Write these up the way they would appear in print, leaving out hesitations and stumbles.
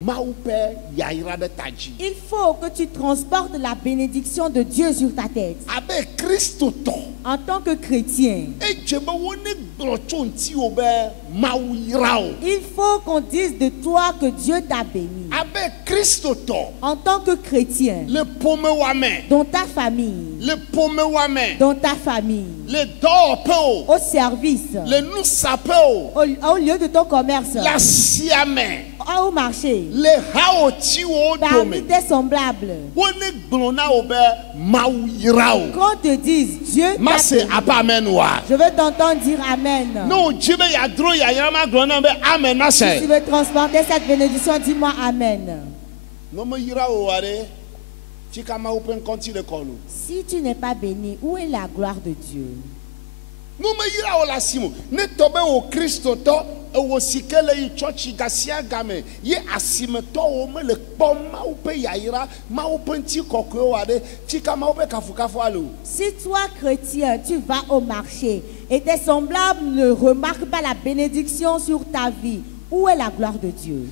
Il faut que tu transportes la bénédiction de Dieu sur ta tête. En tant que chrétien, il faut qu'on dise de toi que Dieu t'a béni. En tant que chrétien, dans ta famille, au service, au lieu de ton commerce, au marché, parmi tes semblables, qu'on te dise Dieu t'a béni. Je veux t'entendre dire Amen. Si tu veux transporter cette bénédiction, dis-moi Amen. Si tu n'es pas béni, où est la gloire de Dieu? Si toi chrétien, tu vas au marché et tes semblables ne remarquent pas la bénédiction sur ta vie, où est la gloire de Dieu?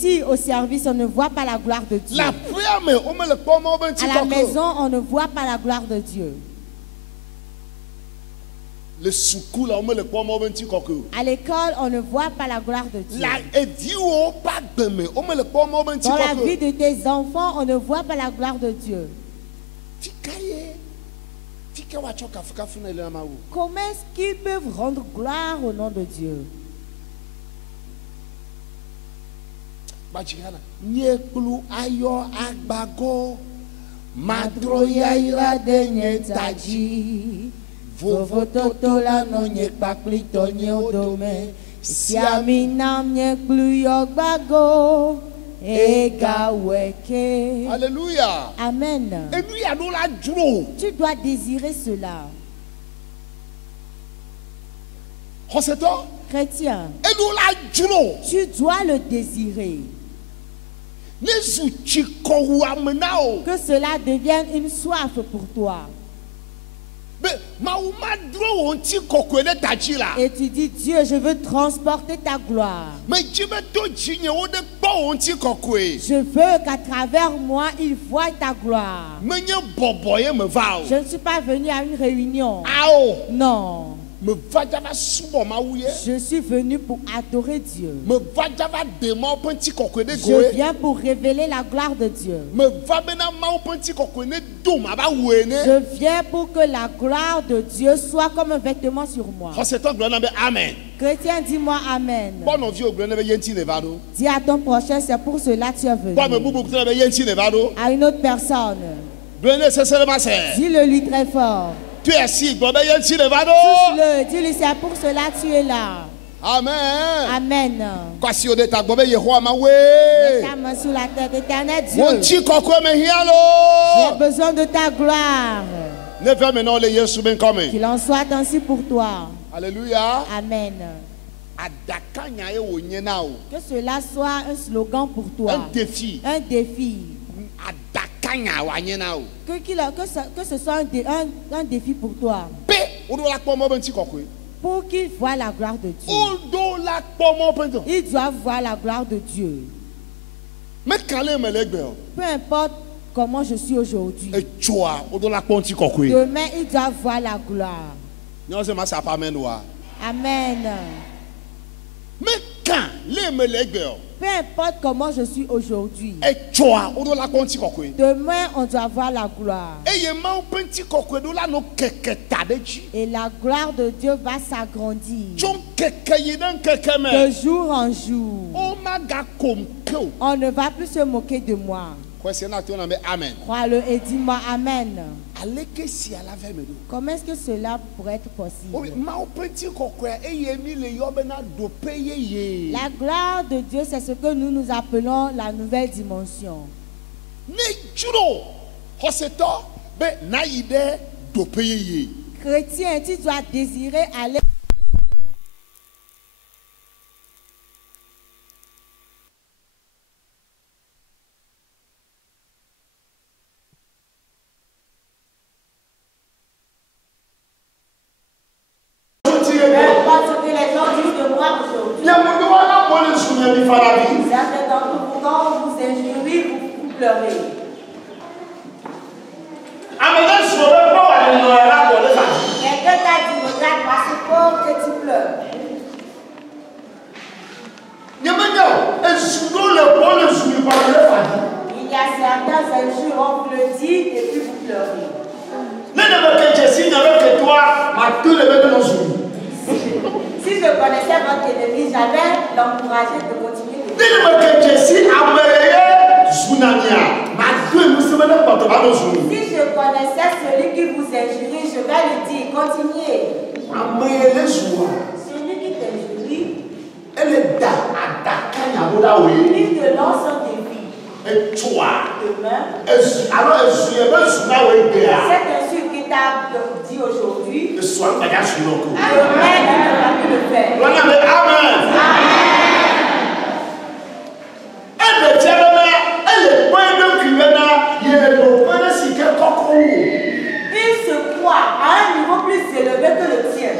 Si au service on ne voit pas la gloire de Dieu, à la maison on ne voit pas la gloire de Dieu, à l'école on ne voit pas la gloire de Dieu, dans la vie de tes enfants on ne voit pas la gloire de Dieu, comment est-ce qu'ils peuvent rendre gloire au nom de Dieu? Alléluia. Amen. Tu dois désirer cela. Chrétien, tu dois le désirer. Que cela devienne une soif pour toi. Et tu dis Dieu, je veux transporter ta gloire. Je veux qu'à travers moi il voie ta gloire. Je ne suis pas venu à une réunion. Non. Je suis venu pour adorer Dieu. Je viens pour révéler la gloire de Dieu. Je viens pour que la gloire de Dieu soit comme un vêtement sur moi. Amen. Chrétien, dis-moi Amen. Dis à ton prochain, c'est pour cela que tu es venu. À une autre personne, dis-le lui très fort. Tu es assis, touche-le, dis-lui c'est pour cela que tu es là. Amen. Amen. Mets ta main sur la tête, éternel Dieu. J'ai besoin de ta gloire. Qu'il en soit ainsi pour toi. Alléluia. Amen. Que cela soit un slogan pour toi. Un défi. Un défi. Que ce soit un défi pour toi. Pour qu'il voie la gloire de Dieu. Il doit voir la gloire de Dieu. Peu importe comment je suis aujourd'hui. Demain, il doit voir la gloire. Amen. Peu importe comment je suis aujourd'hui. Demain, on doit voir la gloire. Et la gloire de Dieu va s'agrandir. De jour en jour. On ne va plus se moquer de moi. Crois-le et dis-moi Amen. Comment est-ce que cela pourrait être possible? La gloire de Dieu, c'est ce que nous appelons la nouvelle dimension. Chrétien, tu dois désirer aller. Ce que les gens disent de moi aujourd'hui. Certains d'entre vous, quand on vous injurie, vous pleurez. Quelqu'un t'a dit, regarde, moi c'est pauvre que tu pleures. Il y a certains injures, on vous le dit et puis vous pleurez. Si je connaissais votre ennemi, j'allais l'encourager de continuer. Si je connaissais celui qui vous injurie, je vais lui dire, continuez. Celui qui t'injurie, il te lance un défi. Demain, cette insulte qu'il t'a dit aujourd'hui, demain, il ne va plus le faire. Amen. Il se croit à un niveau plus élevé que le tien.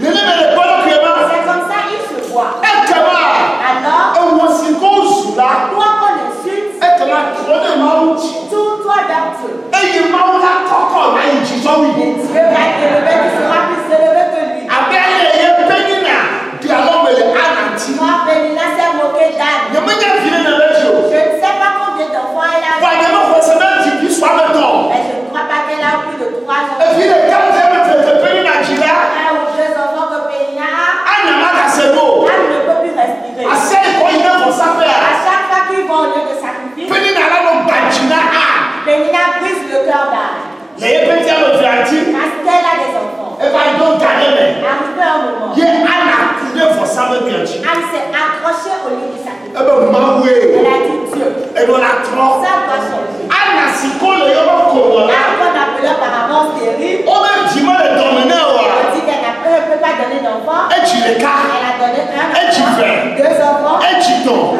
C'est comme ça il se voit. Alors, toi qu'on insulte, tourne-toi vers Dieu. Et Dieu va t'élever, tu seras plus élevé que lui. Moi, Pénina s'est moquée d'Anne. Je ne sais pas combien d'enfants elle a. Mais je ne crois pas qu'elle a plus de 3 ans. Un ou 2 enfants que Pénina a. Anne ne peut plus respirer. À chaque fois qu'ils vont au lieu de sacrifice, Pénina brise le cœur d'Anne. Parce qu'elle a des enfants. Arrivé un moment, Anne s'est accrochée au lieu de sacrifice. Elle a dit Dieu, ça doit changer. Anne qu'on appelait auparavant stérile, on dit qu'elle ne peut pas donner d'enfants. Elle a donné un enfant, 2 enfants, 3, 3.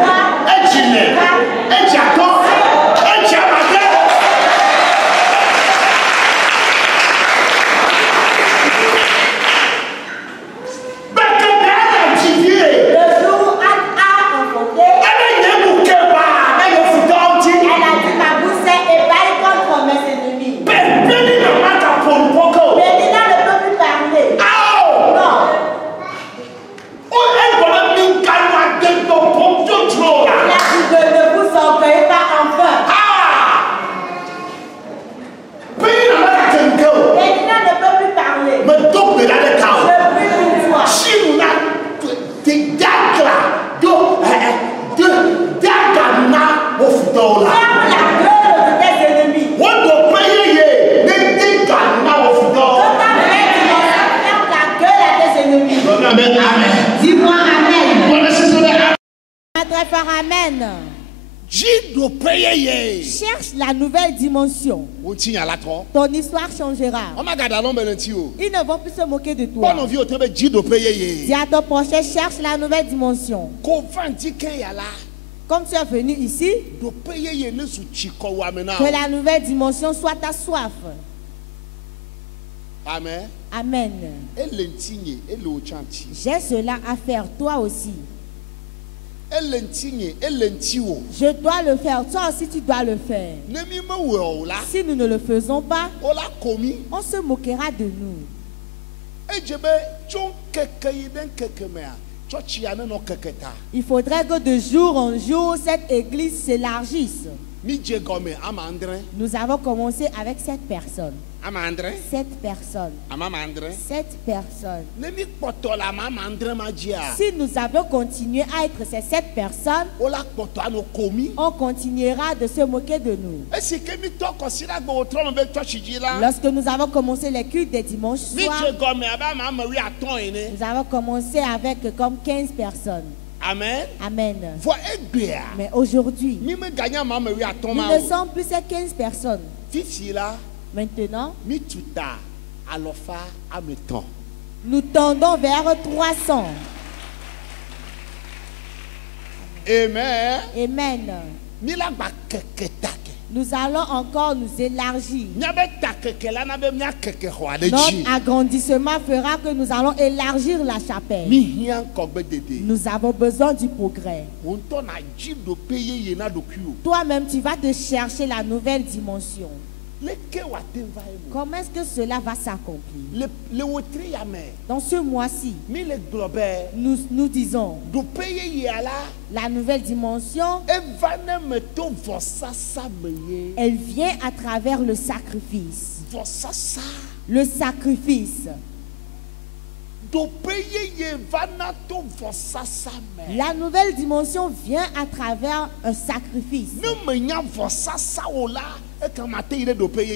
Amen. Cherche la nouvelle dimension. Ton histoire changera. Ils ne vont plus se moquer de toi. Dis à ton prochain, cherche la nouvelle dimension. Comme tu es venu ici, que la nouvelle dimension soit ta soif. Amen. Amen. J'ai cela à faire, toi aussi. Je dois le faire, toi aussi tu dois le faire. Si nous ne le faisons pas, on se moquera de nous. Il faudrait que de jour en jour, cette église s'élargisse. Nous avons commencé avec 7 personnes. 7 personnes. 7 personnes. Si nous avons continué à être ces 7 personnes, on continuera de se moquer de nous. Lorsque nous avons commencé les cultes des dimanches soirs, nous avons commencé avec comme 15 personnes. Amen. Amen. Mais aujourd'hui, nous ne sommes plus ces 15 personnes. Maintenant, nous tendons vers 300. Amen. Amen. nous allons encore nous élargir. Notre agrandissement fera que nous allons élargir la chapelle. Nous avons besoin du progrès. Toi-même, tu vas te chercher la nouvelle dimension. Comment est-ce que cela va s'accomplir? Dans ce mois-ci, nous disons la nouvelle dimension, elle vient à travers le sacrifice. Le sacrifice. La nouvelle dimension vient à travers un sacrifice.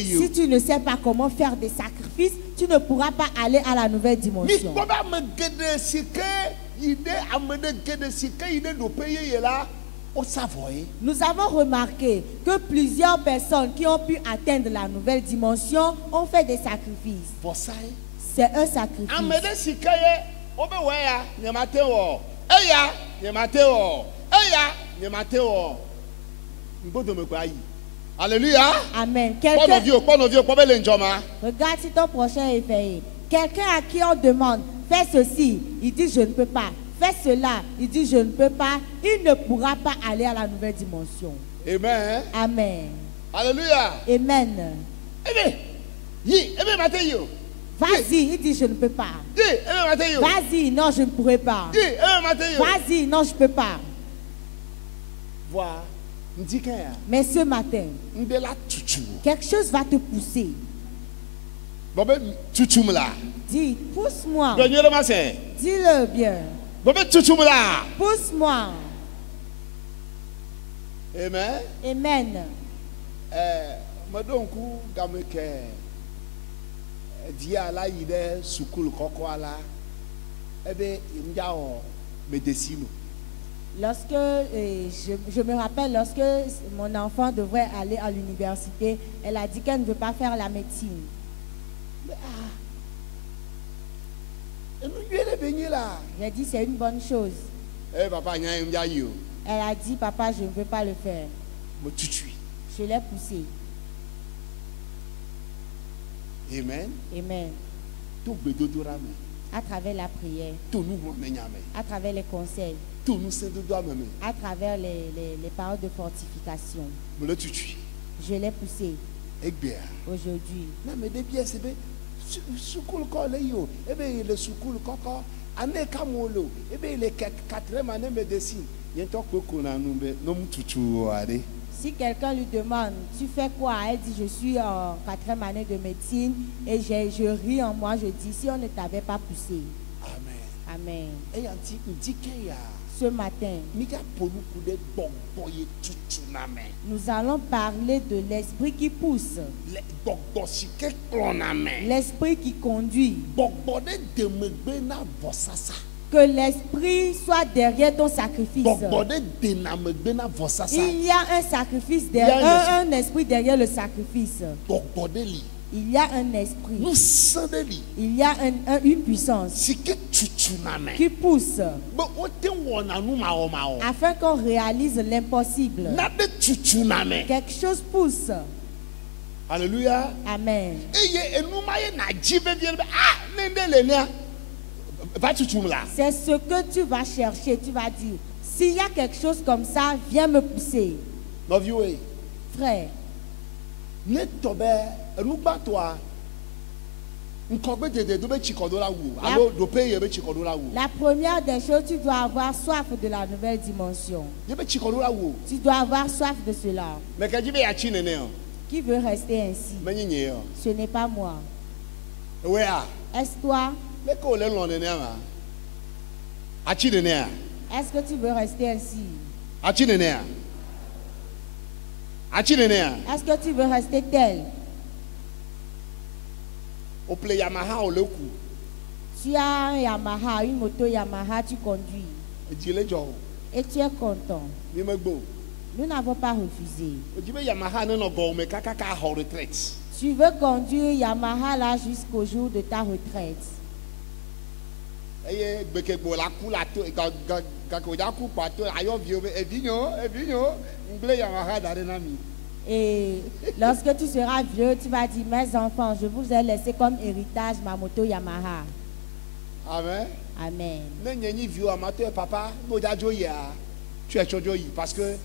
Si tu ne sais pas comment faire des sacrifices, tu ne pourras pas aller à la nouvelle dimension. Nous avons remarqué que plusieurs personnes qui ont pu atteindre la nouvelle dimension ont fait des sacrifices. C'est un sacrifice. Alléluia. Amen. Regarde si ton prochain est fait. Quelqu'un à qui on demande, fais ceci, il dit je ne peux pas. Fais cela, il dit je ne peux pas. Il ne pourra pas aller à la nouvelle dimension. Amen. Amen. Alléluia. Amen. Vas-y, il dit je ne peux pas. Vas-y, non, je ne pourrai pas. Vas-y, non, je ne peux pas. Mais ce matin, quelque chose va te pousser. Dis, pousse-moi. Dis-le bien. Pousse-moi. Amen. Amen. Lorsque je me rappelle, lorsque mon enfant devrait aller à l'université, elle a dit qu'elle ne veut pas faire la médecine. J'ai dit c'est une bonne chose. Elle a dit papa, je ne veux pas le faire. Je l'ai poussé. Amen. Amen. À travers la prière, à travers les conseils, à travers les paroles de fortification, je l'ai poussé. Aujourd'hui, si quelqu'un lui demande, tu fais quoi? Elle dit, je suis en 4e année de médecine et je ris en moi, je dis, si on ne t'avait pas poussé. Amen. Amen. Ce matin, nous allons parler de l'esprit qui pousse, l'esprit qui conduit. Que l'esprit soit derrière ton sacrifice. Il y a un sacrifice derrière, un esprit derrière le sacrifice. Il y a un esprit. Il y a une puissance qui pousse afin qu'on réalise l'impossible. Quelque chose pousse. Alléluia. Amen. C'est ce que tu vas chercher. Tu vas dire, s'il y a quelque chose comme ça, viens me pousser. Frère, la première des choses, tu dois avoir soif de la nouvelle dimension. Tu dois avoir soif de cela. Qui veut rester ainsi? Ce n'est pas moi. Est-ce toi? Est-ce que tu veux rester ainsi? Est-ce que tu veux rester tel? Tu as un Yamaha, une moto Yamaha, tu conduis. Et tu es content. Nous n'avons pas refusé. Tu veux conduire Yamaha là jusqu'au jour de ta retraite. Et lorsque tu seras vieux, tu vas dire, mes enfants, je vous ai laissé comme héritage ma moto Yamaha. Amen. Amen. Papa, tu es parce que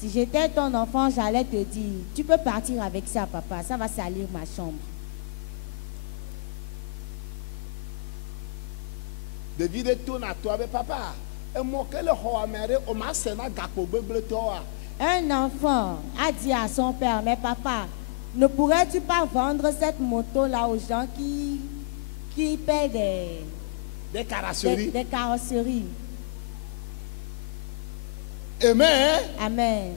si j'étais ton enfant, j'allais te dire, tu peux partir avec ça, papa, ça va salir ma chambre. Papa. Un enfant a dit à son père, mais papa, ne pourrais-tu pas vendre cette moto-là aux gens qui paient des carrosseries? Amen. Amen.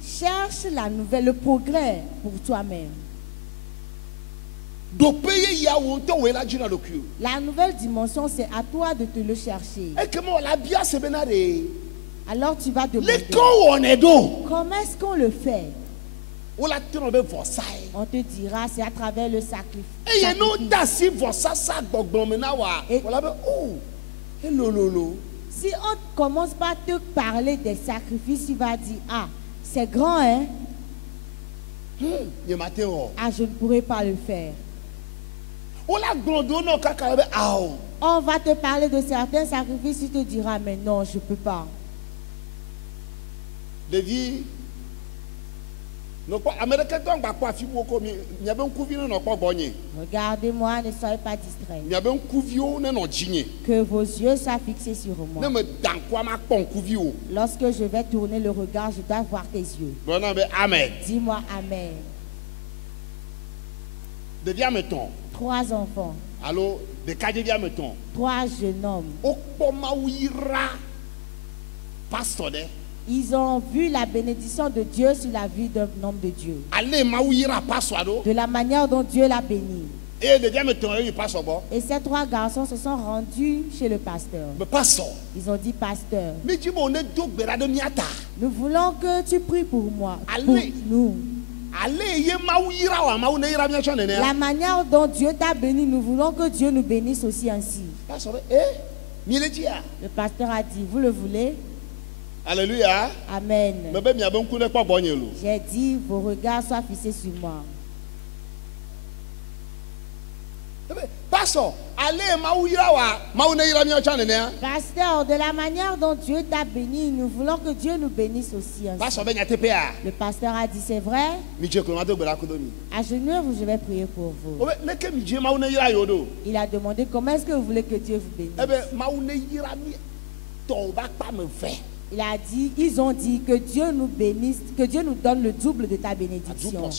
Cherche la nouvelle, le progrès pour toi-même. La nouvelle dimension, c'est à toi de te le chercher. Alors tu vas demander, comment est-ce qu'on le fait? On te dira, c'est à travers le sacrifice. Si on commence par te parler des sacrifices, tu vas dire, ah, c'est grand, hein? Ah, je ne pourrais pas le faire. On va te parler de certains sacrifices, tu te diras, mais non, je ne peux pas. Regardez-moi, ne soyez pas distraits. Que vos yeux soient fixés sur moi. Lorsque je vais tourner le regard, je dois voir tes yeux. Amen. Dis-moi Amen. 3 enfants. Alors, 3 jeunes hommes. Ils ont vu la bénédiction de Dieu sur la vie d'un homme de Dieu. De la manière dont Dieu l'a béni. Et ces 3 garçons se sont rendus chez le pasteur. Ils ont dit, pasteur, nous voulons que tu pries pour moi, pour nous. La manière dont Dieu t'a béni, nous voulons que Dieu nous bénisse aussi ainsi. Le pasteur a dit, vous le voulez? Alléluia. Amen. J'ai dit, vos regards soient fixés sur moi. Pasteur, de la manière dont Dieu t'a béni, nous voulons que Dieu nous bénisse aussi ainsi. Le pasteur a dit, c'est vrai? Agenouillez-vous, je vais prier pour vous. Il a demandé, comment est-ce que vous voulez que Dieu vous bénisse? Il a dit, ils ont dit que Dieu nous bénisse, que Dieu nous donne le double de ta bénédiction.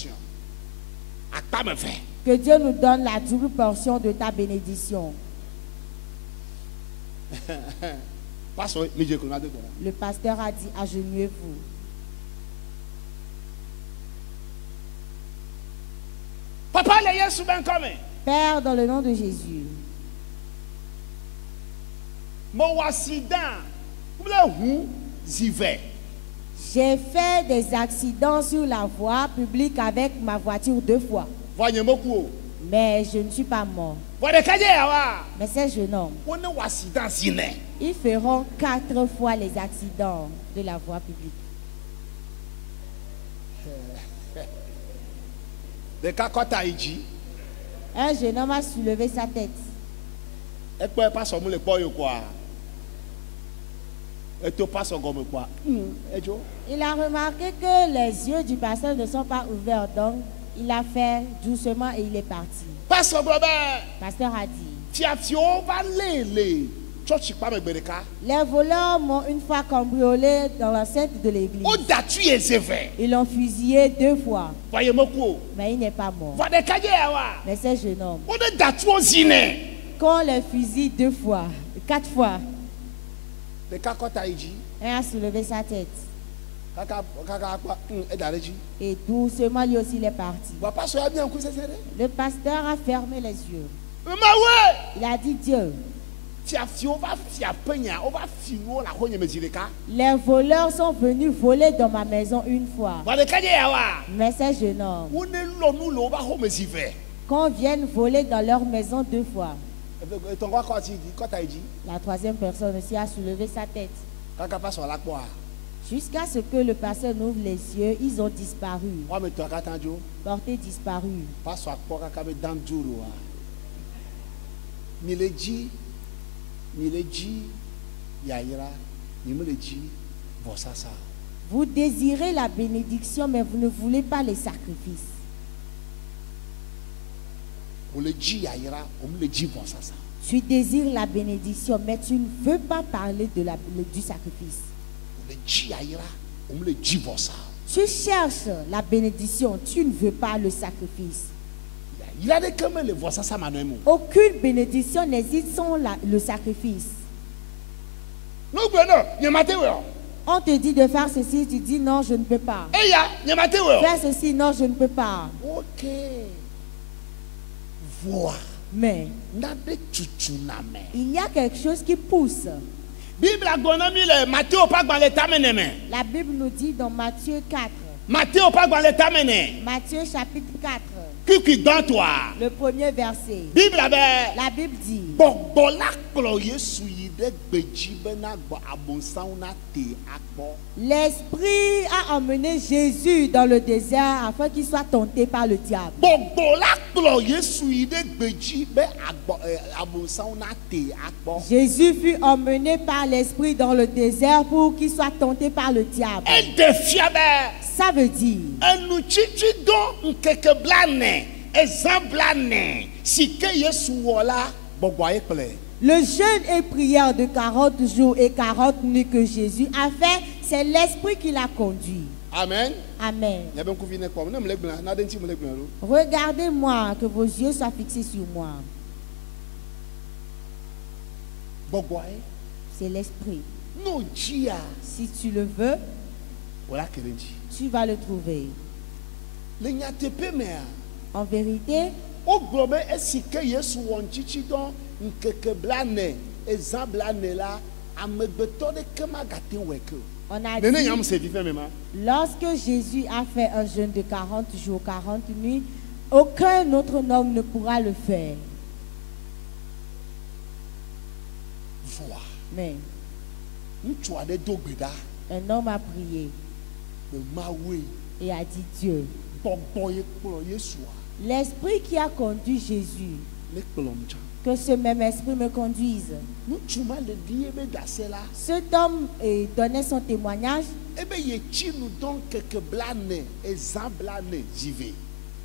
Que Dieu nous donne la double portion de ta bénédiction. Le pasteur a dit, agenouillez-vous. Père, dans le nom de Jésus. J'ai fait des accidents sur la voie publique avec ma voiture 2 fois. Mais je ne suis pas mort. Mais ces jeunes hommes, ils feront 4 fois les accidents de la voie publique. Un jeune homme a soulevé sa tête. Il a remarqué que les yeux du pasteur ne sont pas ouverts, donc il a fait doucement et il est parti. Pasteur a dit, les voleurs m'ont une fois cambriolé dans l'enceinte de l'église. Ils l'ont fusillé 2 fois. Mais il n'est pas mort. Mais ces jeunes hommes, qu'on les fusille 2 fois, 4 fois, il a soulevé sa tête. Et doucement lui aussi il est parti. Le pasteur a fermé les yeux. Il a dit, Dieu, les voleurs sont venus voler dans ma maison 1 fois. Mais ces jeunes hommes, qu'on vienne voler dans leur maison 2 fois. La 3e personne aussi a soulevé sa tête. Jusqu'à ce que le pasteur n'ouvre les yeux, ils ont disparu. Portés disparus. Vous désirez la bénédiction, mais vous ne voulez pas les sacrifices. Tu désires la bénédiction, mais tu ne veux pas parler de du sacrifice. Tu cherches la bénédiction, tu ne veux pas le sacrifice. Aucune bénédiction n'hésite sans le sacrifice. On te dit de faire ceci, tu dis non, je ne peux pas. Faire ceci, non, je ne peux pas. Ok. Mais il y a quelque chose qui pousse. La Bible nous dit dans Matthieu 4. Matthieu chapitre 4. Le premier verset. La Bible dit. L'Esprit a emmené Jésus dans le désert afin qu'il soit tenté par le diable. Jésus fut emmené par l'Esprit dans le désert pour qu'il soit tenté par le diable. Ça veut dire le jeûne et prière de 40 jours et 40 nuits que Jésus a fait, c'est l'Esprit qui l'a conduit. Amen. Amen. Regardez-moi, que vos yeux soient fixés sur moi. C'est l'Esprit. Si tu le veux, tu vas le trouver. En vérité, on a dit, lorsque Jésus a fait un jeûne de 40 jours, 40 nuits, aucun autre homme ne pourra le faire. Mais un homme a prié et a dit Dieu, l'Esprit qui a conduit Jésus, que ce même esprit me conduise. Cet homme donnait son témoignage.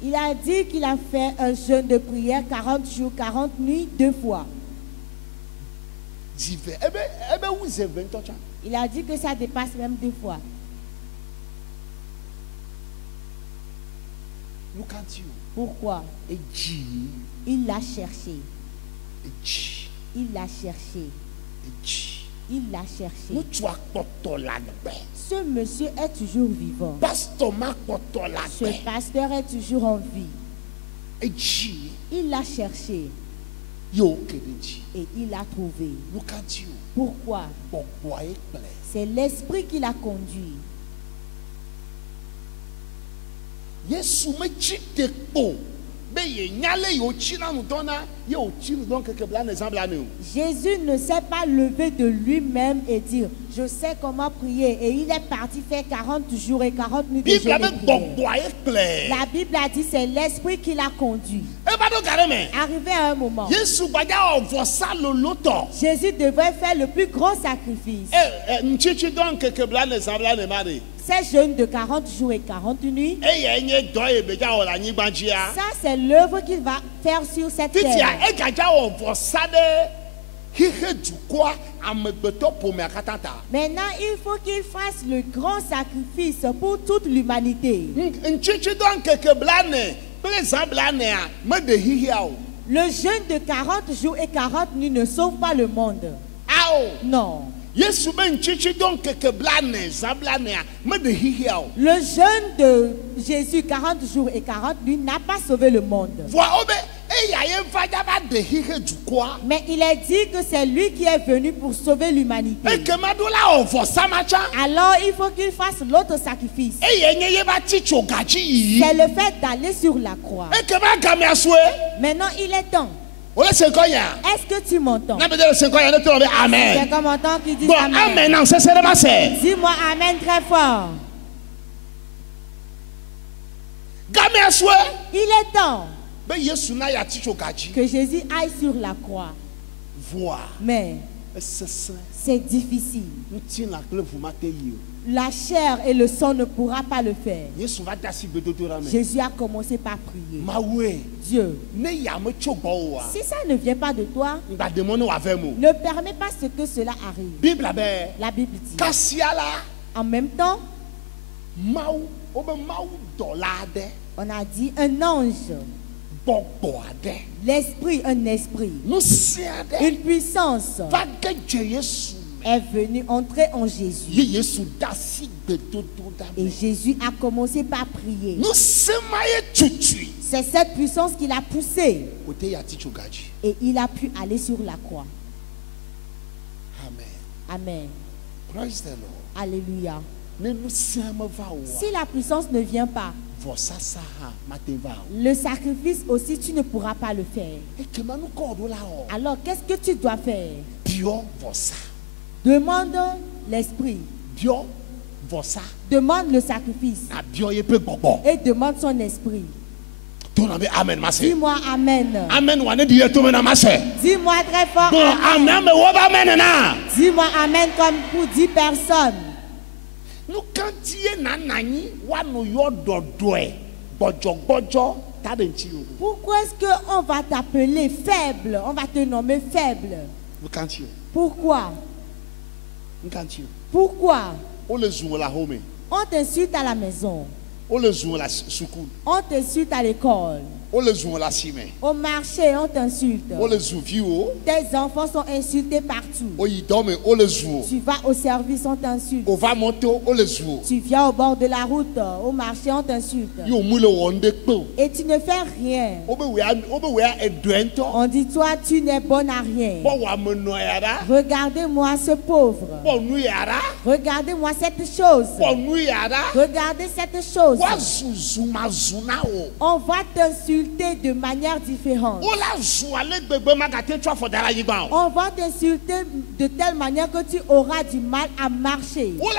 Il a dit qu'il a fait un jeûne de prière 40 jours, 40 nuits, 2 fois. Il a dit que ça dépasse même 2 fois. Pourquoi? Il l'a cherché. Il l'a cherché. Il l'a cherché. Ce monsieur est toujours vivant. Ce pasteur est toujours en vie. Il l'a cherché. Et il l'a trouvé. Pourquoi? C'est l'Esprit qui l'a conduit. Jésus ne s'est pas levé de lui-même et dire je sais comment prier, et il est parti faire 40 jours et 40 nuits de jeûne et prière. La Bible a dit c'est l'Esprit qui l'a conduit. Arrivé à un moment, Jésus devrait faire le plus grand sacrifice. Ces jeûnes de 40 jours et 40 nuits, ça c'est l'œuvre qu'il va faire sur cette terre. Maintenant, il faut qu'il fasse le grand sacrifice pour toute l'humanité. Le jeûne de 40 jours et 40 nuits ne sauve pas le monde. Non. Le jeûne de Jésus 40 jours et 40 nuits n'a pas sauvé le monde. Mais il est dit que c'est lui qui est venu pour sauver l'humanité. Alors il faut qu'il fasse l'autre sacrifice. C'est le fait d'aller sur la croix. Maintenant il est temps. Est-ce que tu m'entends? Amen. C'est comme entend qui dit Bon, amen. amen, non, c'est ma sœur. Dis-moi amen très fort. Il est temps que Jésus aille sur la croix. Mais c'est difficile. La chair et le sang ne pourra pas le faire. Jésus a commencé par prier. Dieu, si ça ne vient pas de toi, ne permets pas ce que cela arrive. La Bible dit, en même temps, on a dit un ange, l'esprit, un esprit, une puissance est venue entrer en Jésus. Et Jésus a commencé par prier. C'est cette puissance qui l'a poussé. Et il a pu aller sur la croix. Amen. Alléluia. Si la puissance ne vient pas, le sacrifice aussi, tu ne pourras pas le faire. Alors, qu'est-ce que tu dois faire? Demande l'esprit. Demande le sacrifice. Et demande son esprit. Dis-moi amen. Dis-moi très fort amen. Dis-moi amen comme pour 10 personnes. Pourquoi est-ce qu'on va t'appeler faible? On va te nommer faible. Pourquoi? Pourquoi? On t'insulte à la maison. On t'insulte à l'école. Au marché, on t'insulte. Tes enfants sont insultés partout. Tu vas au service, on t'insulte. Tu viens au bord de la route, au marché, on t'insulte. Et tu ne fais rien. On dit, toi, tu n'es bon à rien. Regardez-moi ce pauvre. Regardez-moi cette chose. Regardez cette chose. On va t'insulter de manière différente. On va t'insulter de telle manière que tu auras du mal à marcher. On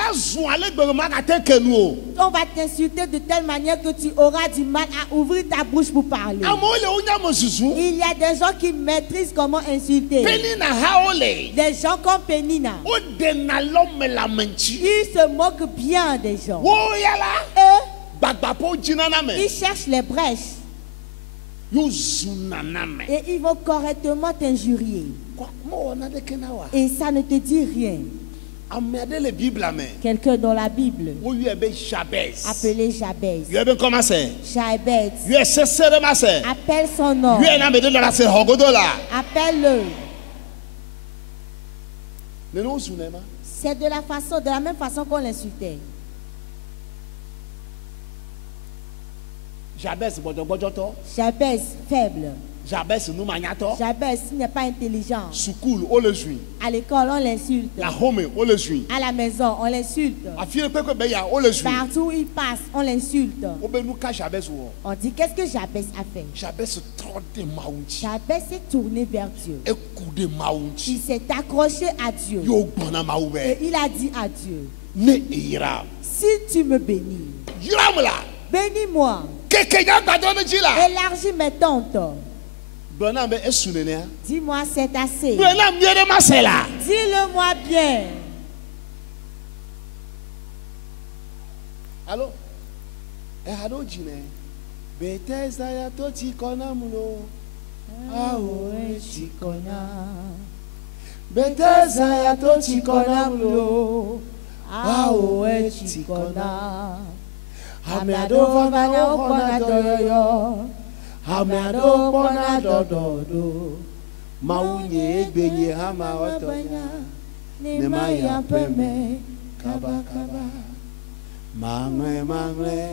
va t'insulter de telle manière que tu auras du mal à ouvrir ta bouche pour parler. Il y a des gens qui maîtrisent comment insulter. Des gens comme Pénina. Ils se moquent bien des gens. Ils cherchent les brèches. Et ils vont correctement t'injurier. Et ça ne te dit rien. Quelqu'un dans la Bible appelé Jabez. Jabez. Appelle son nom. Appelle-le. C'est de la même façon qu'on l'insultait. Jabez faible. Jabez n'est pas intelligent. À l'école, on l'insulte. À la maison, on l'insulte. Partout où il passe, on l'insulte. On dit, qu'est-ce que Jabez a fait? Jabez s'est tourné vers Dieu. Il s'est accroché à Dieu. Et il a dit à Dieu, si tu me bénis, bénis-moi. Élargis mes tentes. Dis-moi, c'est assez. Dis-le-moi bien. Allô? Bethesda ya to chikona mulo. Awe chikona. Bethesda ya to chikona mulo. Awe chikona. Amado vana okona doyo. Amado kona dodo. Maunye benye hama otonya. Nema ya peme kaba kaba. Mangwe mangwe.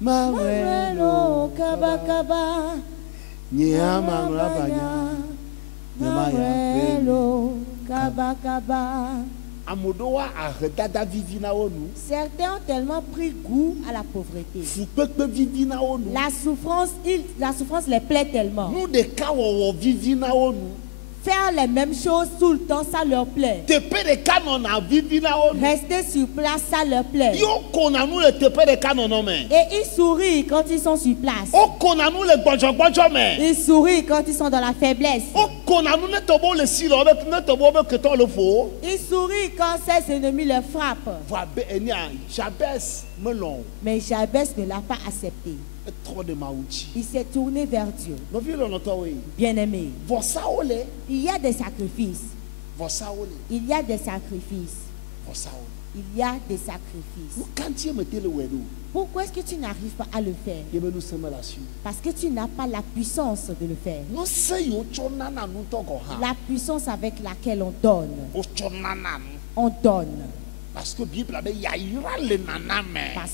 Mangwe no kaba kaba. Nya mangla banya. Nema ya peme kaba kaba. Certains ont tellement pris goût à la pauvreté. La souffrance les plaît tellement. Faire les mêmes choses tout le temps, ça leur plaît. Rester sur place, ça leur plaît. Et ils sourient quand ils sont sur place. Ils sourient quand ils sont dans la faiblesse. Ils sourient quand ses ennemis les frappent. Mais Jabès ne l'a pas accepté. Il s'est tourné vers Dieu. Bien-aimé, il y a des sacrifices. Il y a des sacrifices. Il y a des sacrifices. Pourquoi est-ce que tu n'arrives pas à le faire? Parce que tu n'as pas la puissance de le faire. La puissance avec laquelle on donne. On donne. Parce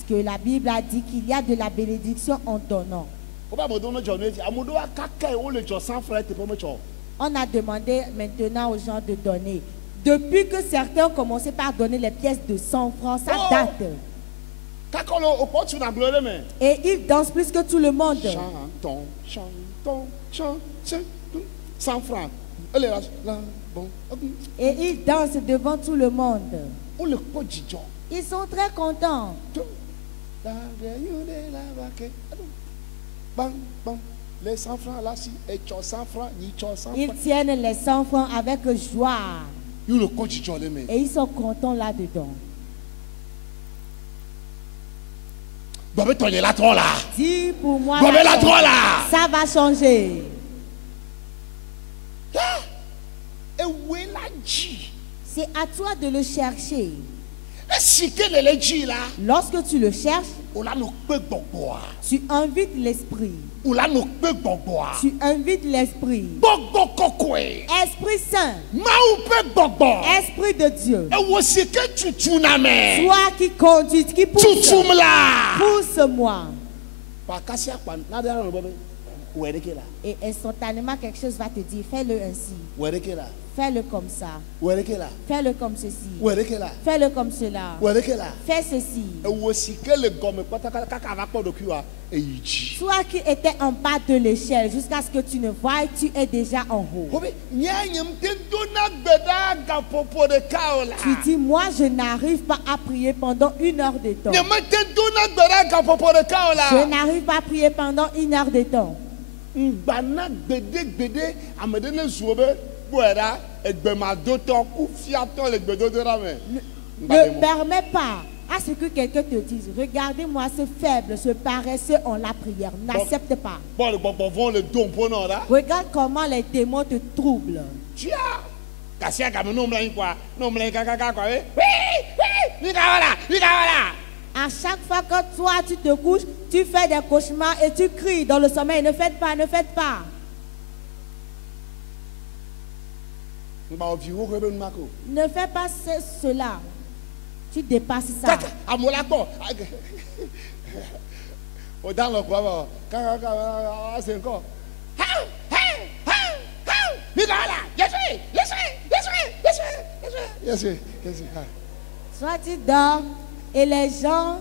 que la Bible a dit qu'il y a de la bénédiction en donnant. On a demandé maintenant aux gens de donner. Depuis que certains ont commencé par donner les pièces de 100 francs, ça date. Et ils dansent plus que tout le monde. 100 francs. Et ils dansent devant tout le monde. Ils sont très contents. Les 100 francs là, ils tiennent les 100 francs avec joie. Et ils sont contents là-dedans. Dis pour moi, ça va changer. C'est à toi de le chercher. Lorsque tu le cherches, tu invites l'esprit. Tu invites l'esprit. Esprit Saint. Esprit de Dieu. Toi qui conduis, qui pousse. Pousse-moi. Et instantanément quelque chose va te dire, fais-le ainsi. Fais-le comme ça. Fais-le comme ceci. Fais-le comme cela. Fais ceci. Toi qui étais en bas de l'échelle, jusqu'à ce que tu ne voies, tu es déjà en haut. Tu dis, moi je n'arrive pas à prier pendant 1 heure de temps. Je n'arrive pas à prier pendant 1 heure de temps. Ne permets pas à ce que quelqu'un te dise, regardez-moi ce faible, ce paresseux en la prière. N'accepte pas. Regarde comment les démons te troublent. À chaque fois que toi tu te couches, tu fais des cauchemars et tu cries dans le sommeil. Ne faites pas, ne faites pas. Ne fais pas cela. Tu dépasses ça. Soit tu dors et les gens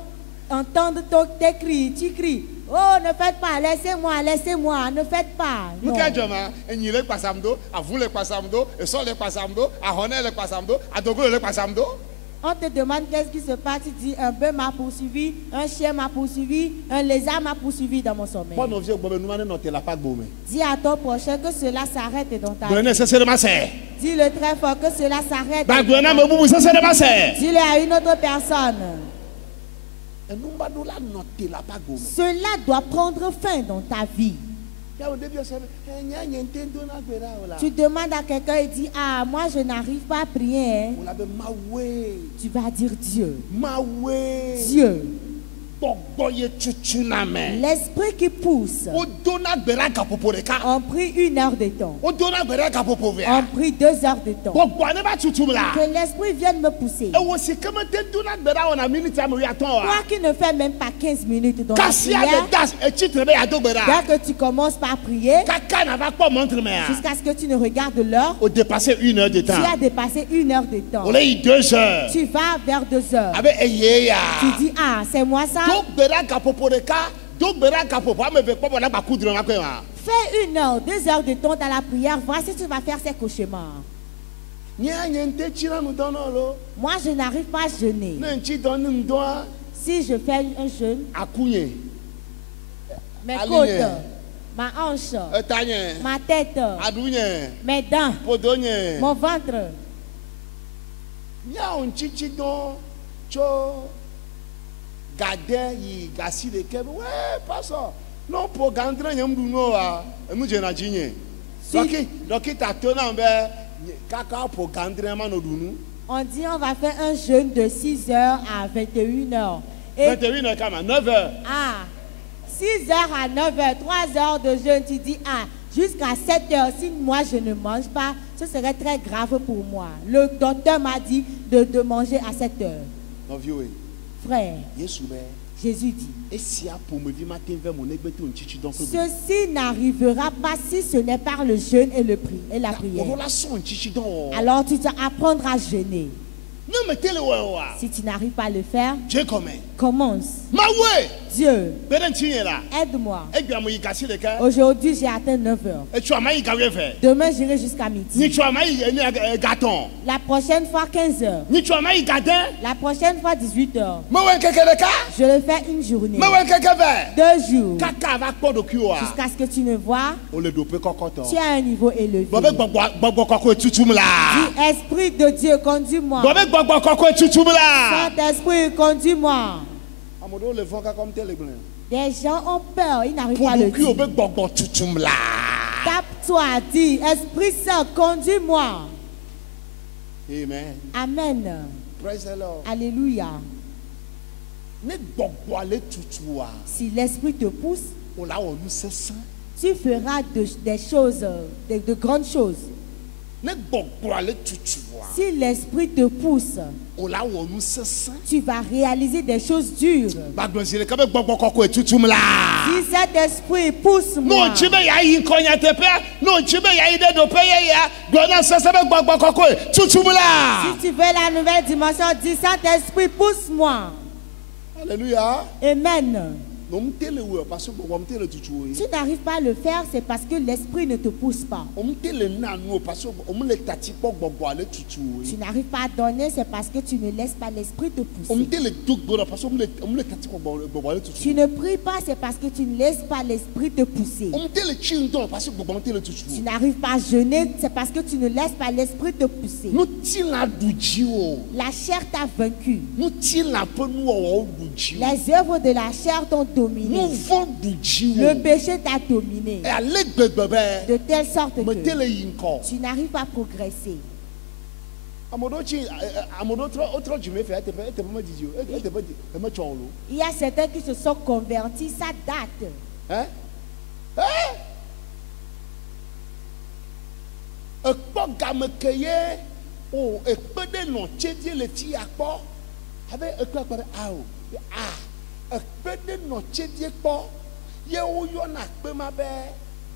entendent tes cris. Tu cries. Oh, ne faites pas, laissez-moi, laissez-moi, ne faites pas. Non. On te demande qu'est-ce qui se passe, tu dis un bœuf m'a poursuivi, un chien m'a poursuivi, un lézard m'a poursuivi dans mon sommeil. Dis à ton prochain que cela s'arrête dans ta vie. Dis-le très fort que cela s'arrête. Dis-le à une autre personne. Cela doit prendre fin dans ta vie. Tu demandes à quelqu'un et dis, ah, moi je n'arrive pas à prier. Tu vas dire Dieu. Dieu. L'esprit qui pousse. On prie 1 heure de temps. On prie 2 heures de temps. Que l'esprit vienne me pousser. Toi qui ne fais même pas 15 minutes dans la prière, dès que tu commences par prier, jusqu'à ce que tu ne regardes l'heure, tu as dépassé 1 heure de temps. Tu vas vers 2 heures. Tu dis, ah, c'est moi ça. Fais 1 heure, 2 heures de temps dans la prière. Voici si tu vas faire ces cauchemars. Moi, je n'arrive pas à jeûner. Si je fais un jeûne, mes côtes, ma hanche, ma tête, mes dents, mon ventre. On dit on va faire un jeûne de 6 heures à 21 heures. 21 heures, 9 heures. Ah, 6 heures à 9 heures, 3 heures de jeûne. Tu dis, ah, jusqu'à 7 heures, si moi je ne mange pas, ce serait très grave pour moi. Le docteur m'a dit de manger à 7 heures. Frère, Jésus dit, ceci n'arrivera pas si ce n'est par le jeûne et la prière. Alors tu dois apprendre à jeûner. Si tu n'arrives pas à le faire, commence. Dieu, aide-moi. Aujourd'hui, j'ai atteint 9 heures. Demain, j'irai jusqu'à midi. La prochaine fois, 15 heures. La prochaine fois, 18 heures. Je le fais une journée. 2 jours. Jusqu'à ce que tu ne vois, tu as un niveau élevé. Dis, Esprit de Dieu, conduis-moi. Saint-Esprit, conduis-moi. Des gens ont peur, ils n'arrivent pas à le dire. Tape-toi, dis, Esprit Saint, conduis-moi. Amen. Amen. Praise the Lord. Alléluia. Si l'Esprit te pousse, tu feras des choses, de grandes choses. Si l'Esprit te pousse, tu vas réaliser des choses dures. Si cet esprit pousse-moi, si tu veux la nouvelle dimension, dis, Saint-Esprit, pousse-moi. Alléluia. Amen. Tu n'arrives pas à le faire, c'est parce que l'esprit ne te pousse pas. Tu n'arrives pas à donner, c'est parce que tu ne laisses pas l'esprit te pousser. Tu ne pries pas, c'est parce que tu ne laisses pas l'esprit te pousser. Tu n'arrives pas à jeûner, c'est parce que tu ne laisses pas l'esprit te pousser. La chair t'a vaincu. Les œuvres de la chair t'ont dominé. Le péché t'a dominé. De telle sorte que tu n'arrives pas à progresser. Il y a certains qui se sont convertis, ça date. Hein?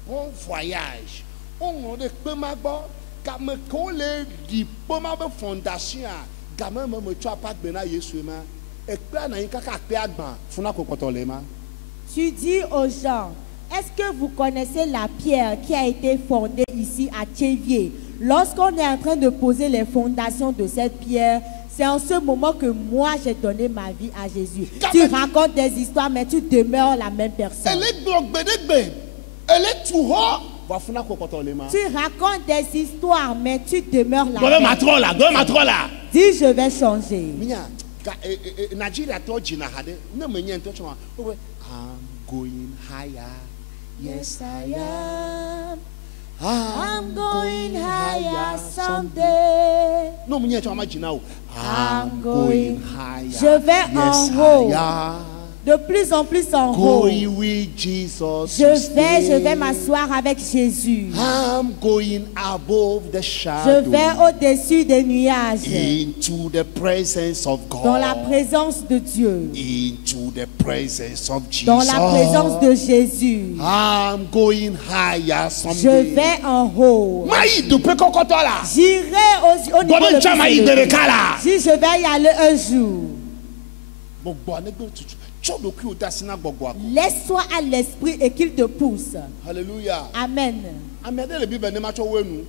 Bon voyage. On de fondation. Tu dis aux gens, est-ce que vous connaissez la pierre qui a été fondée ici à Tchévier? Lorsqu'on est en train de poser les fondations de cette pierre, c'est en ce moment que moi j'ai donné ma vie à Jésus. Tu racontes des histoires, mais tu demeures la même personne. Tu racontes des histoires, mais tu demeures la même personne. Dis, je vais changer. I'm going higher. Yes, I am. I'm going higher someday. I'm going higher. Je vais en haut. De plus en plus en haut. Je vais m'asseoir avec Jésus. I'm going above the shadow. Je vais au-dessus des nuages. Into the presence of God. Dans la présence de Dieu. Into the presence of Jesus. Dans la présence de Jésus. I'm going higher someday. Je vais en haut. J'irai au niveau le plus. Si je vais y aller un jour. Laisse-toi à l'esprit et qu'il te pousse. Alléluia. Amen.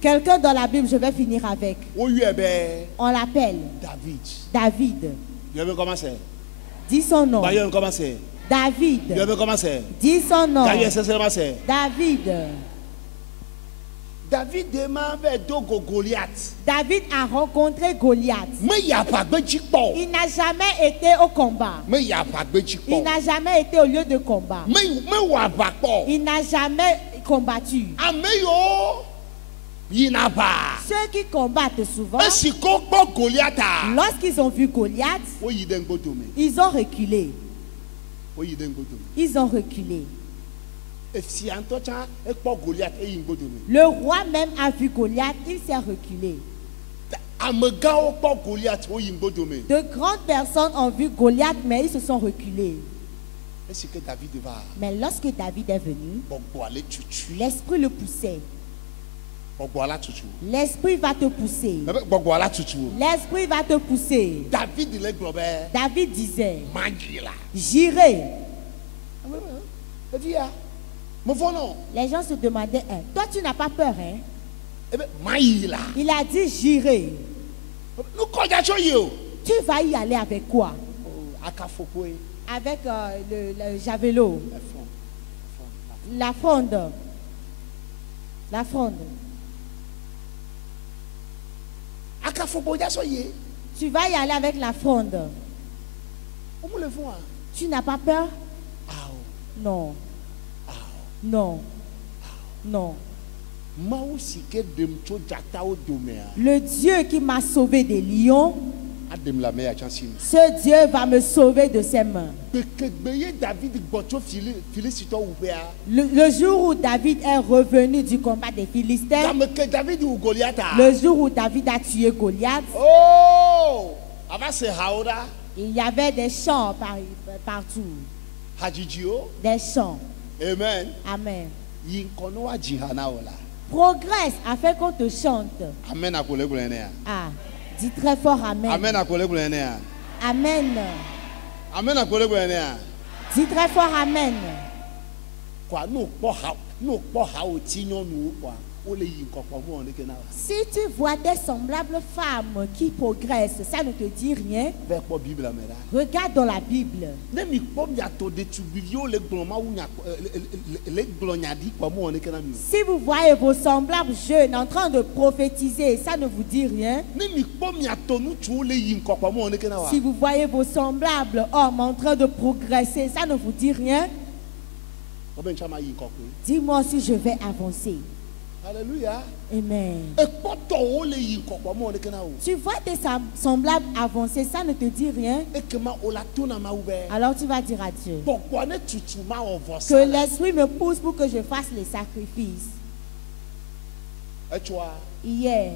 Quelqu'un dans la Bible, je vais finir avec. On l'appelle David. Dis son nom. David. Dis son nom. David. David a rencontré Goliath. Il n'a jamais été au combat. Il n'a jamais été au lieu de combat. Il n'a jamais combattu. Ceux qui combattent souvent, lorsqu'ils ont vu Goliath, ils ont reculé. Ils ont reculé. Le roi même a vu Goliath, il s'est reculé. De grandes personnes ont vu Goliath, mais ils se sont reculés. Mais lorsque David est venu, l'esprit le poussait. L'esprit va te pousser. L'esprit va te pousser. David disait, j'irai. Les gens se demandaient, toi tu n'as pas peur, hein? Il a dit, j'irai. Tu vas y aller avec quoi? Avec le javelot. La fronde. La fronde. Tu vas y aller avec la fronde. Tu n'as pas peur? Non. Non. Non. Le Dieu qui m'a sauvé des lions, ce Dieu va me sauver de ses mains. Le jour où David est revenu du combat des Philistins, le jour où David a tué Goliath, il y avait des chants partout. Des chants. Amen. Amen. Progresse afin qu'on te chante. Amen. Ah, dis très fort Amen. Amen. Amen. Amen. Dis très fort Amen. Si tu vois des semblables femmes qui progressent, ça ne te dit rien. Regarde dans la Bible. Si vous voyez vos semblables jeunes en train de prophétiser, ça ne vous dit rien. Si vous voyez vos semblables hommes en train de progresser, ça ne vous dit rien. Dis-moi si je vais avancer. Alléluia. Amen. Tu vois tes semblables avancer, ça ne te dit rien. Alors tu vas dire à Dieu que l'esprit me pousse pour que je fasse les sacrifices. Hier,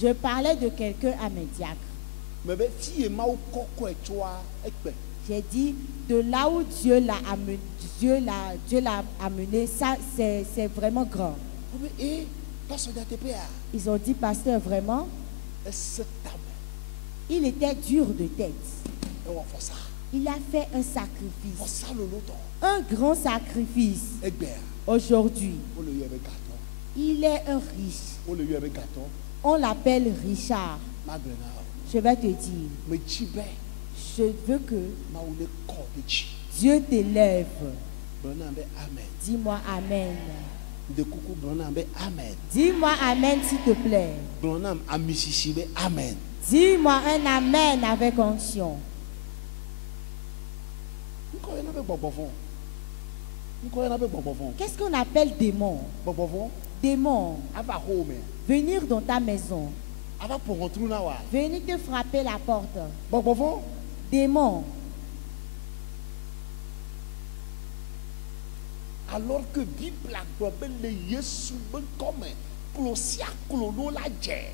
je parlais de quelqu'un à mes diacres. J'ai dit, de là où Dieu l'a amené, ça c'est vraiment grand. Ils ont dit, pasteur, vraiment, il était dur de tête. Il a fait un sacrifice. Un grand sacrifice. Aujourd'hui, il est un riche. On l'appelle Richard. Je vais te dire, je veux que Dieu t'élève. Dis-moi Amen. Dis-moi Amen s'il te plaît. Dis-moi un Amen avec onction. Qu'est-ce qu'on appelle démon? Démon. Venir dans ta maison. Venir te frapper la porte. Démon. Alors que Bible a le Yesu ben comme closia clono la dje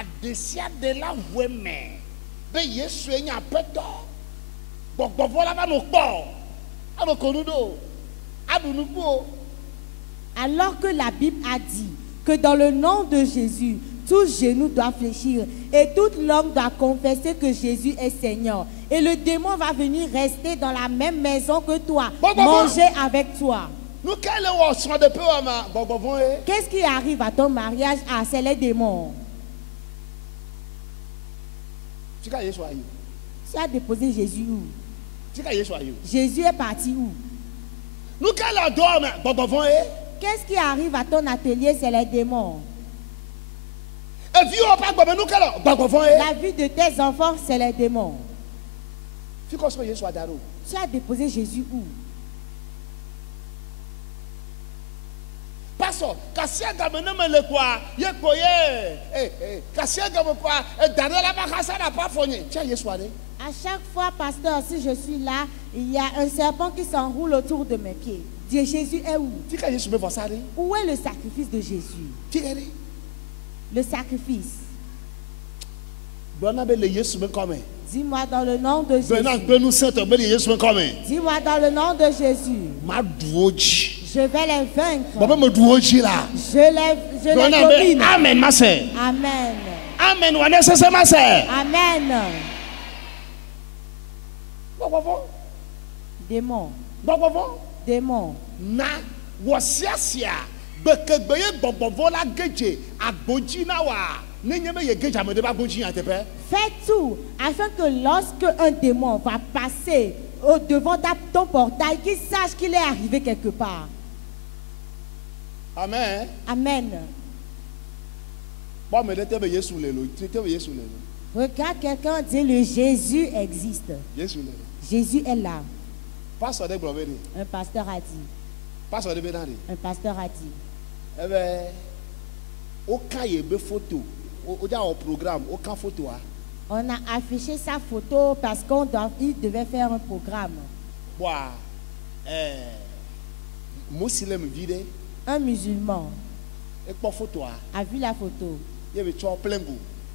adesia de la weme be Yesu enya peto gbogbo vola ba no po amokonudo adunugo. Alors que la Bible a dit que dans le nom de Jésus, tout genou doit fléchir et toute langue doit confesser que Jésus est Seigneur. Et le démon va venir rester dans la même maison que toi, manger avec toi. Qu'est-ce qui arrive à ton mariage? Ah, c'est les démons. Tu as déposé Jésus où? Jésus est parti où? Qu'est-ce qui arrive à ton atelier? C'est les démons. La vie de tes enfants, c'est les démons. Tu as déposé Jésus où? Pastor, à chaque fois, pasteur, si je suis là, il y a un serpent qui s'enroule autour de mes pieds. Dieu, Jésus est où? Où est le sacrifice de Jésus? Le sacrifice. Dis-moi dans le nom de Jésus. Dis-moi dans le nom de Jésus. Je vais les vaincre. Je les domine. Amen, ma sœur. Amen. Amen, ma sœur. Amen. Démon. Démon. Na wasiasia bekegbe bobovola geje agboji na wa nenyeme ye geja me de ba gboji antepe. Fais tout afin que lorsque un démon va passer au devant ton portail, qu'il sache qu'il est arrivé quelque part. Amen. Amen. Bon, mais te Yesu lelo. Regarde quelqu'un dire le Jésus existe. Jésus est là. Un pasteur a dit. Un pasteur a dit. Eh bien, aucun photo, aucun programme, aucun photo. On a affiché sa photo parce qu'il devait faire un programme. Un musulman a vu la photo.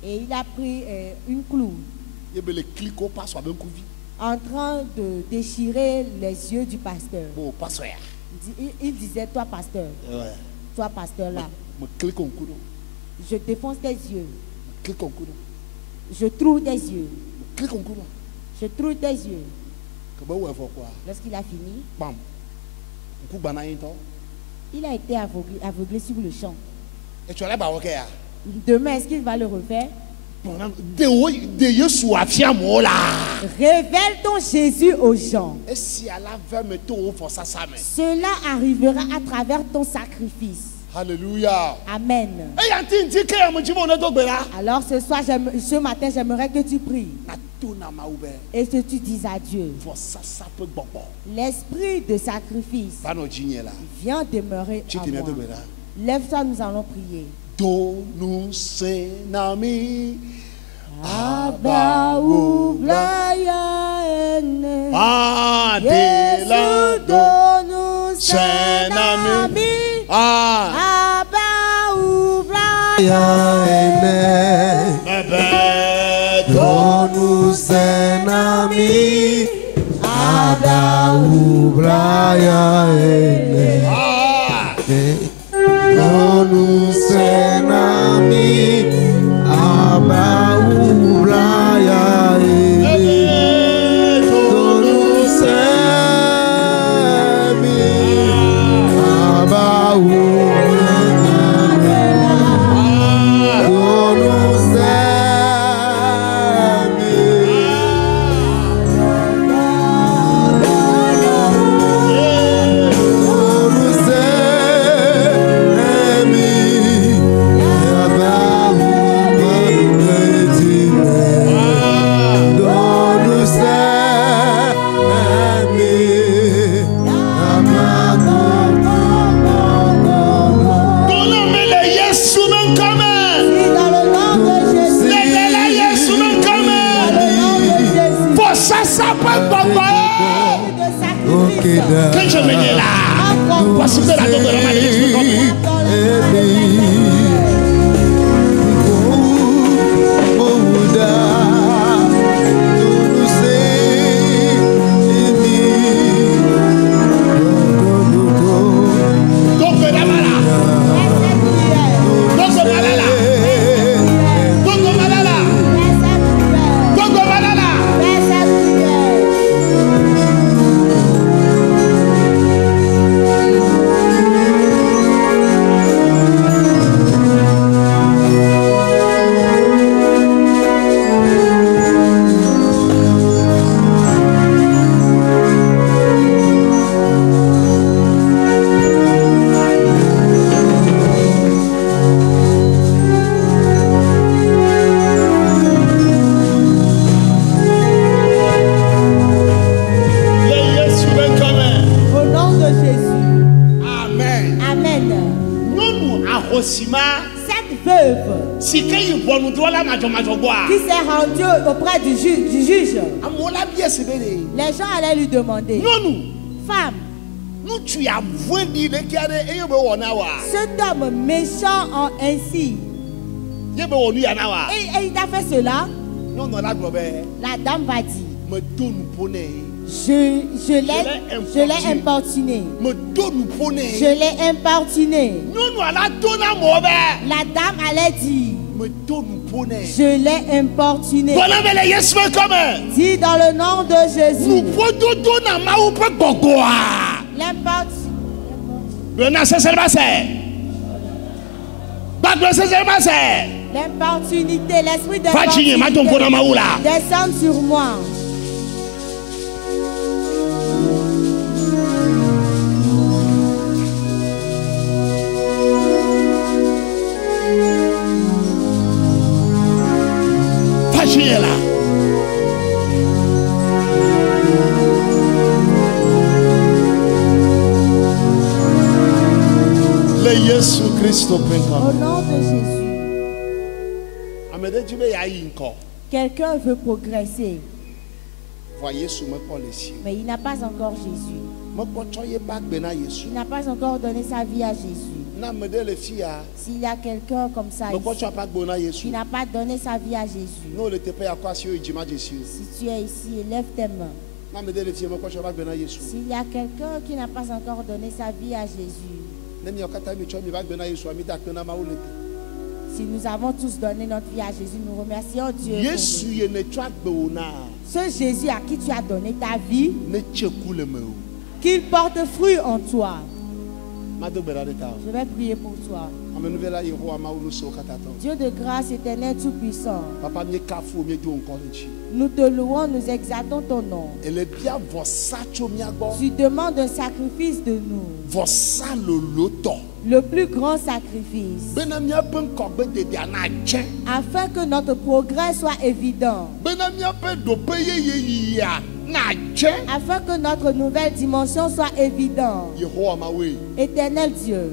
Et il a pris une clou. En train de déchirer les yeux du pasteur. Il disait, toi pasteur, toi pasteur là, je défonce tes yeux. Je trouve tes yeux. Je trouve tes yeux. Lorsqu'il a fini, il a été aveuglé sur le champ. Demain, est-ce qu'il va le refaire? Révèle ton Jésus aux gens. Cela arrivera à travers ton sacrifice. Alléluia. Amen. Alors ce matin, j'aimerais que tu pries et que tu dises à Dieu, l'esprit de sacrifice vient demeurer en moi. Lève-toi, nous allons prier. Donu senami Aba ublaya ene Adela donu senami Aba ublaya ene Donu senami Aba ublaya ene Donu senami Aba ublaya Donu senami Aba ublaya Que je venais là. Voici que la donne de la maladie. Qui s'est rendu auprès du juge. Les gens allaient lui demander, femme, cet homme méchant en ainsi, et il t'a fait cela. La dame va dire, je l'ai importuné. Je l'ai importuné. La dame allait dire, je l'ai importuné. Dis dans le nom de Jésus. L'importunité, l'esprit d'importunité descend sur moi. Au nom de Jésus. Quelqu'un veut progresser. Mais il n'a pas encore Jésus. Il n'a pas encore donné sa vie à Jésus. S'il y a quelqu'un comme ça ici, qui n'a pas donné sa vie à Jésus, si tu es ici, lève tes mains. S'il y a quelqu'un qui n'a pas encore donné sa vie à Jésus, si nous avons tous donné notre vie à Jésus, nous remercions Dieu. Ce Jésus à qui tu as donné ta vie, qu'il porte fruit en toi. Je vais prier pour toi. Dieu de grâce éternelle tout-puissant, nous te louons, nous exaltons ton nom. Tu demandes un sacrifice de nous. Le plus grand sacrifice, afin que notre progrès soit évident, afin que notre nouvelle dimension soit évidente. Éternel Dieu,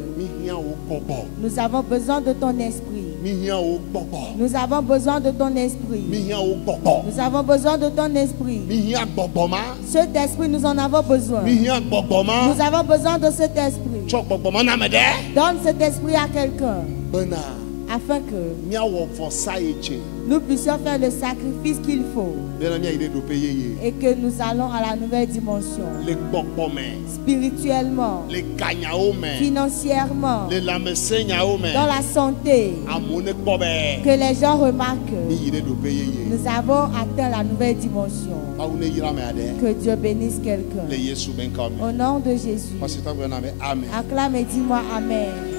nous avons besoin de ton esprit. Nous avons besoin de ton esprit. Nous avons besoin de ton esprit. Cet esprit, nous en avons besoin. Nous avons besoin de cet esprit. Donne cet esprit à quelqu'un, afin que nous puissions faire le sacrifice qu'il faut et que nous allons à la nouvelle dimension, spirituellement, financièrement, dans la santé, que les gens remarquent nous avons atteint la nouvelle dimension. Que Dieu bénisse quelqu'un. Au nom de Jésus. Acclame et dis-moi Amen.